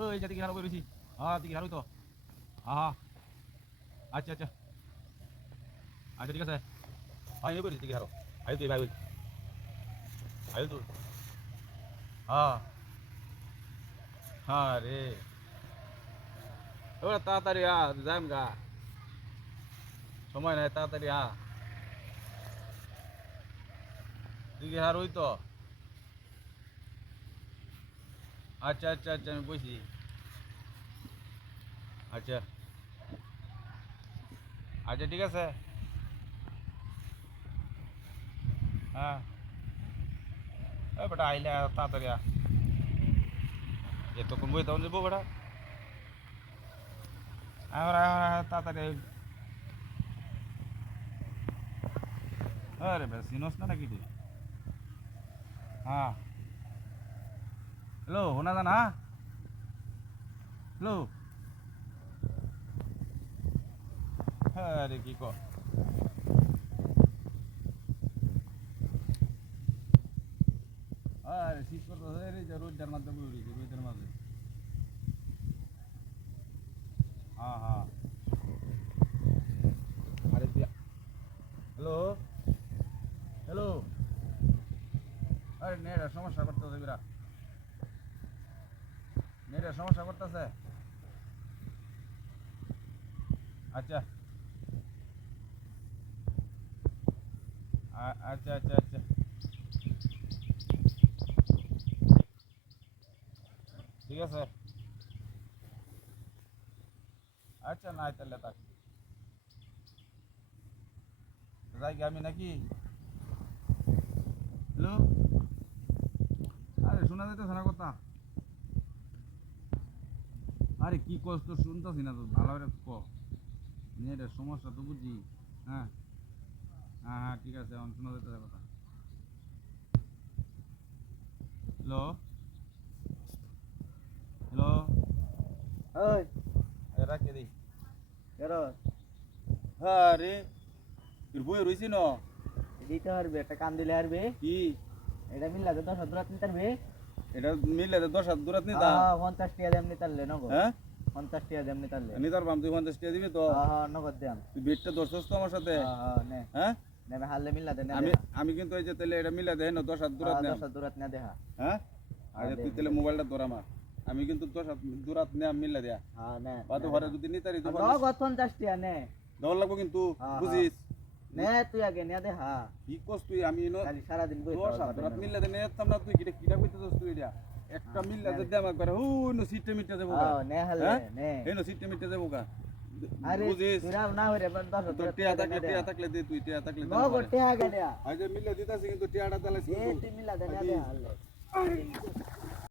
ওই যে টিকিট হারো করেছি হ্যাঁ টিকিট হারোই তো হ্যাঁ আচ্ছা আচ্ছা আচ্ছা ঠিক আছে হ্যাঁ এই করেছি টিকিট হারো আই তুই ভাই আই তুই হ্যাঁ হ্যাঁ রে ওরা তাড়াতাড়ি যাইম গা সময় নাই তাড়াতাড়ি টিকিট হারোই তো আচ্ছা আচ্ছা আচ্ছা আমি বসি আচ্ছা আচ্ছা ঠিক আছে হ্যাঁ এই বেটা আইলে তাড়াতাড়ি এতক্ষণ বই তখন যাবো বেটা আমরা তাড়াতাড়ি আরে বেটা চিনস না নাকি তুই হ্যাঁ হ্যালো শোনা জানা হ্যালো আরে কি ক আরে শীত করতে রে যে রোদের মধ্যে বই রয়েছে রোদের মাঝে হ্যাঁ হ্যাঁ আরে হ্যালো হ্যালো আরে নেটের সমস্যা করতেছে বিরাট নেটের সমস্যা করতেছে আচ্ছা আচ্ছা আচ্ছা আচ্ছা ঠিক আছে আচ্ছা নাই তাহলে তাক যাই কি আমি নাকি হ্যালো আরে শোনা যাইতেছে না কথা আরে কি কস তো শুনতেছি না তো ভালো করে ক নেটের সমস্যা তো বুঝি হ্যাঁ হ্যাঁ হ্যাঁ ঠিক আছে এখন শোনা যাইতেছে কথা হ্যালো হ্যালো ওই রাখে দিই এরো হ্যাঁ রে তোর বই রয়েছি না দিতে পারবে একটা কাম দিলে পারবে কি এটা মিললা তো 10 হাজার নিতে পারবে এটা মিললে 10 হাত দূরাত নিতা হ্যাঁ 50 টাকা দেম নিতে পারলে নগদ হ্যাঁ 50 টাকা দেম নিতে পারলে নিতার বাম তুই 50 টাকা দিবি তো হ্যাঁ নগদ দেম তুই বেটটা ধরছস তো আমার সাথে হ্যাঁ নে হ্যাঁ নেবে হারলে মিললা দে আমি আমি কিন্তু এই যে তাহলে এটা মিলা দেয় না 10 হাত দূরাত নেম 10 দূরাত না দেখা হ্যাঁ আরে তুই তাহলে মোবাইলটা ধর আমার আমি কিন্তু 10 হাত দূরাত নেম মিলা দেয়া হ্যাঁ নে বাদ ঘরে যদি নিতারি তো নগদ 50 টাকা নে দর লাগবো কিন্তু বুঝিস নে তুই আগে নে দেখা কি কস তুই আমি খালি সারা দিন বই 10 হাত দূরাত মিলা দে নেতাম না তুই কিটা কিটা কইতেছস তুই এটা একটা মিলা দে দেম একবার হু নো সিটে মিটে দেবো হ্যাঁ নে হারলে নে এই নো সিটে মিটে দেবো গা আরে বুঝিস তুই না হরে 10 তোর টিয়া থাকলে দে তুই টিয়া থাকলে দে নগদ টাকা দে আজ মিলে দিতাছি কিন্তু টিয়াটা তাহলে এ তুই মিলা দে না দে হারলে